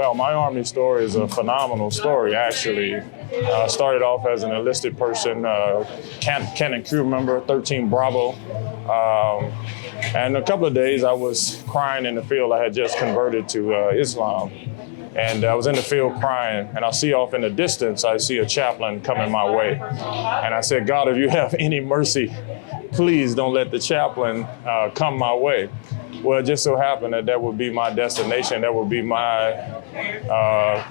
Well, my Army story is a phenomenal story, actually. Started off as an enlisted person, cannon crew member, 13 Bravo. And a couple of days I was crying in the field. I had just converted to Islam. And I was in the field crying, and I see off in the distance, I see a chaplain coming my way. And I said, God, if you have any mercy, please don't let the chaplain come my way. Well, it just so happened that that would be my destination. That would be my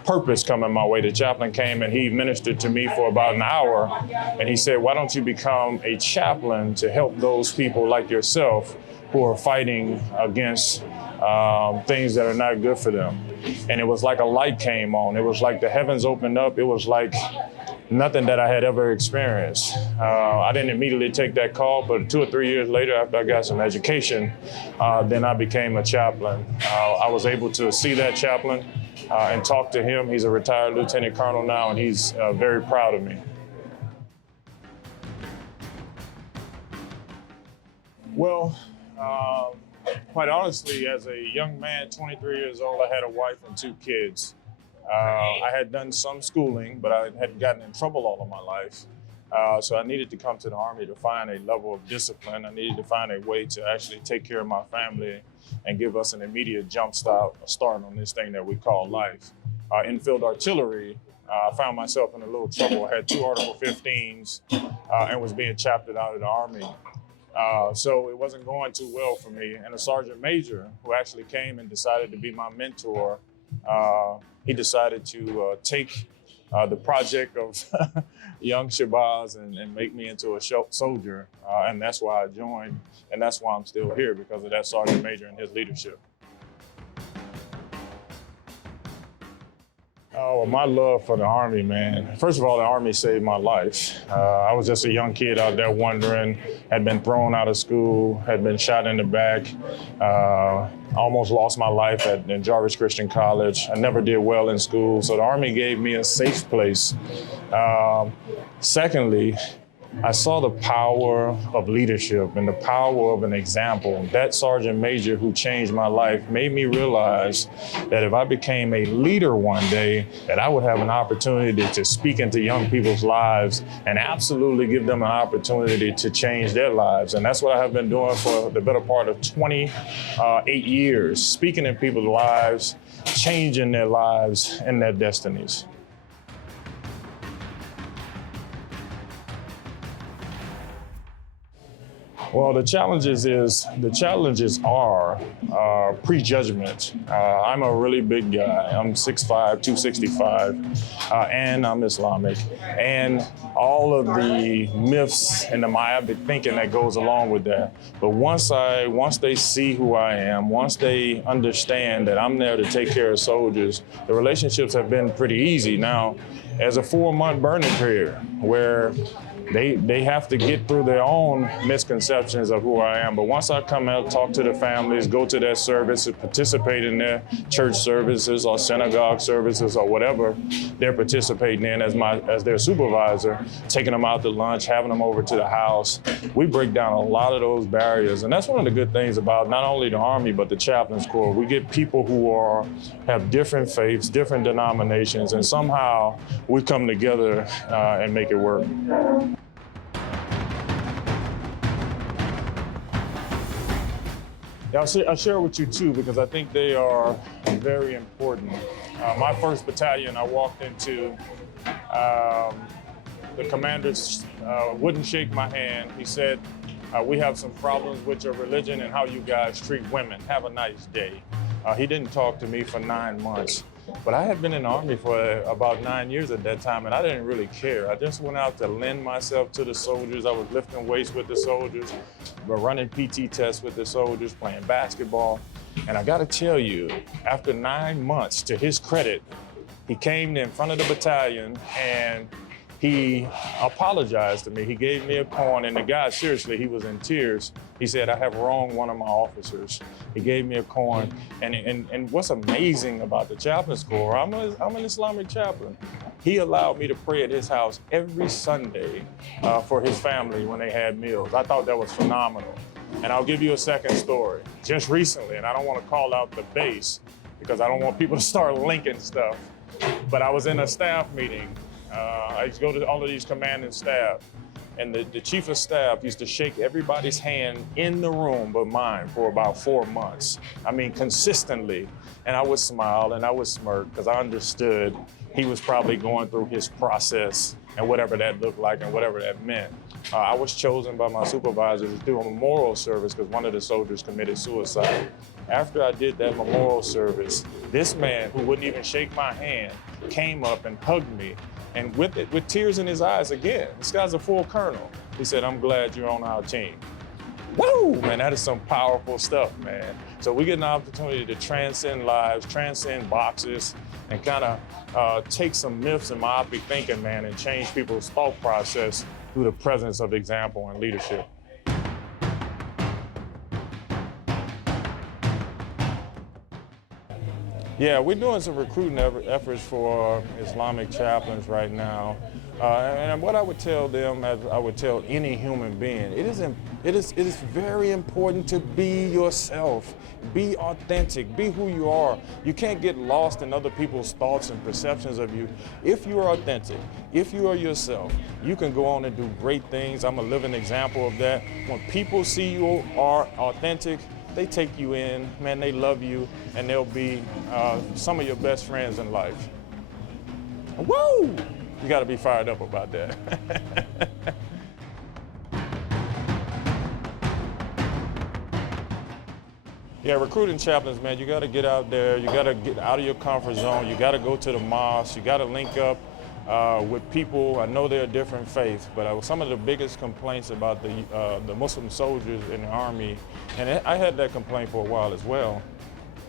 purpose coming my way. The chaplain came and he ministered to me for about an hour. And he said, why don't you become a chaplain to help those people like yourself who are fighting against things that are not good for them. And it was like a light came on. It was like the heavens opened up. It was like nothing that I had ever experienced. I didn't immediately take that call, but 2 or 3 years later, after I got some education, then I became a chaplain. I was able to see that chaplain and talk to him. He's a retired lieutenant colonel now, and he's very proud of me. Well, quite honestly, as a young man, 23 years old, I had a wife and 2 kids. I had done some schooling, but I had gotten in trouble all of my life. So I needed to come to the Army to find a level of discipline. I needed to find a way to actually take care of my family and give us an immediate jump start on this thing that we call life. In field artillery, I found myself in a little trouble. I had 2 Article 15s and was being chaptered out of the Army. So it wasn't going too well for me. And a sergeant major who actually came and decided to be my mentor, he decided to take the project of young Shabazz and make me into a soldier. And that's why I joined. And that's why I'm still here, because of that sergeant major and his leadership. Oh, my love for the Army, man. First of all, the Army saved my life. I was just a young kid out there wandering, had been thrown out of school, had been shot in the back, almost lost my life at Jarvis Christian College. I never did well in school, so the Army gave me a safe place. Secondly, I saw the power of leadership and the power of an example. That sergeant major who changed my life made me realize that if I became a leader one day, that I would have an opportunity to speak into young people's lives and absolutely give them an opportunity to change their lives. And that's what I have been doing for the better part of 28 years, speaking in people's lives, changing their lives and their destinies. Well, the challenges are prejudgment. I'm a really big guy. I'm 6'5", 265, and I'm Islamic. And all of the myths and the myopic thinking that goes along with that. But once they see who I am, once they understand that I'm there to take care of soldiers, the relationships have been pretty easy. Now, as a 4-month burning period where they have to get through their own misconceptions of who I am. But once I come out, talk to the families, go to their services, participate in their church services or synagogue services or whatever they're participating in as their supervisor, taking them out to lunch, having them over to the house, we break down a lot of those barriers. And that's one of the good things about not only the Army, but the Chaplains Corps. We get people who have different faiths, different denominations, and somehow we come together and make it work. Yeah, I'll share with you two because I think they are very important. My first battalion, I walked into, the commander wouldn't shake my hand. He said, we have some problems with your religion and how you guys treat women. Have a nice day. He didn't talk to me for 9 months. But I had been in the Army for about 9 years at that time, and I didn't really care. I just went out to lend myself to the soldiers. I was lifting weights with the soldiers, running PT tests with the soldiers, playing basketball. And I gotta tell you, after 9 months, to his credit, he came in front of the battalion and he apologized to me. He gave me a coin, and the guy, seriously, he was in tears. He said, I have wronged one of my officers. He gave me a coin. And what's amazing about the Chaplains Corps, I'm an Islamic chaplain. He allowed me to pray at his house every Sunday for his family when they had meals. I thought that was phenomenal. And I'll give you a second story. Just recently, and I don't want to call out the base, because I don't want people to start linking stuff. But I was in a staff meeting. I used to go to all of these commanding staff, and the chief of staff used to shake everybody's hand in the room but mine for about 4 months. I mean, consistently. And I would smile and I would smirk because I understood he was probably going through his process and whatever that looked like and whatever that meant. I was chosen by my supervisors to do a memorial service because one of the soldiers committed suicide. After I did that memorial service, this man who wouldn't even shake my hand came up and hugged me, and with tears in his eyes again. This guy's a full colonel. He said, "I'm glad you're on our team." Woo, man, that is some powerful stuff, man. So we get an opportunity to transcend lives, transcend boxes, and kind of take some myths and myopic thinking, man, and change people's thought process through the presence of example and leadership. Yeah, we're doing some recruiting efforts for Islamic chaplains right now. And what I would tell them, as I would tell any human being, it is very important to be yourself, be authentic, be who you are. You can't get lost in other people's thoughts and perceptions of you. If you are authentic, if you are yourself, you can go on and do great things. I'm a living example of that. When people see you are authentic, they take you in, man, they love you, and they'll be some of your best friends in life. Woo! You gotta be fired up about that. Yeah, recruiting chaplains, man, you gotta get out there, you gotta get out of your comfort zone, you gotta go to the mosque, you gotta link up with people. I know they're a different faith, but some of the biggest complaints about the Muslim soldiers in the Army, and I had that complaint for a while as well.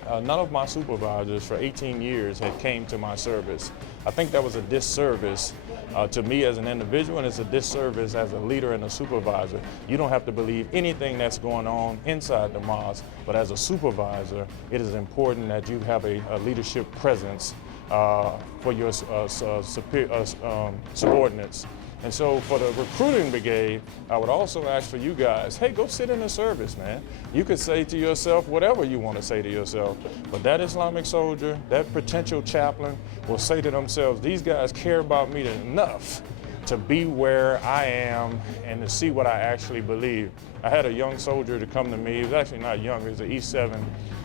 None of my supervisors for 18 years had came to my service. I think that was a disservice to me as an individual, and it's a disservice as a leader and a supervisor. You don't have to believe anything that's going on inside the mosque, but as a supervisor, it is important that you have a leadership presence for your subordinates. And so for the recruiting brigade, I would also ask for you guys, hey, go sit in the service, man. You could say to yourself whatever you want to say to yourself, but that Islamic soldier, that potential chaplain will say to themselves, these guys care about me enough to be where I am and to see what I actually believe. I had a young soldier to come to me, he was actually not young, he was an E7,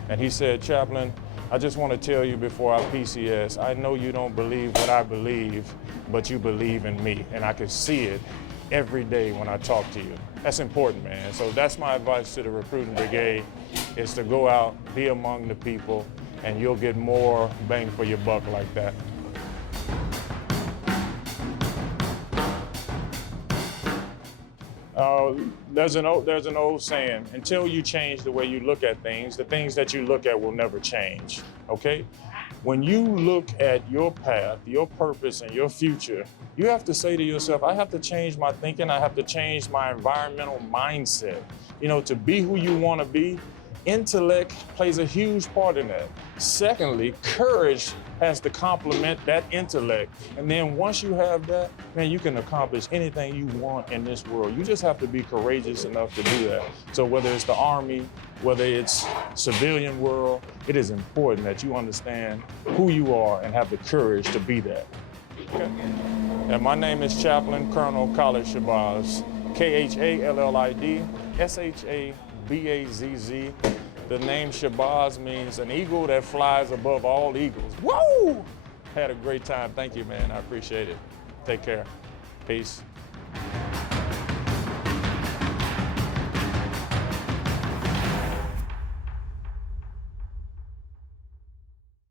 and he said, "Chaplain, I just want to tell you before I PCS, I know you don't believe what I believe, but you believe in me, and I can see it every day when I talk to you." That's important, man. So that's my advice to the recruiting brigade, is to go out, be among the people, and you'll get more bang for your buck like that. There's an old saying, until you change the way you look at things, the things that you look at will never change, okay? When you look at your path, your purpose, and your future, you have to say to yourself, I have to change my thinking, I have to change my environmental mindset. You know, to be who you want to be, intellect plays a huge part in that. Secondly, courage has to complement that intellect. And then once you have that, man, you can accomplish anything you want in this world. You just have to be courageous enough to do that. So whether it's the Army, whether it's civilian world, it is important that you understand who you are and have the courage to be that. Okay. And my name is Chaplain Colonel Shabazz, Khallid Shabazz. The name Shabazz means an eagle that flies above all eagles. Woo! Had a great time. Thank you, man. I appreciate it. Take care. Peace.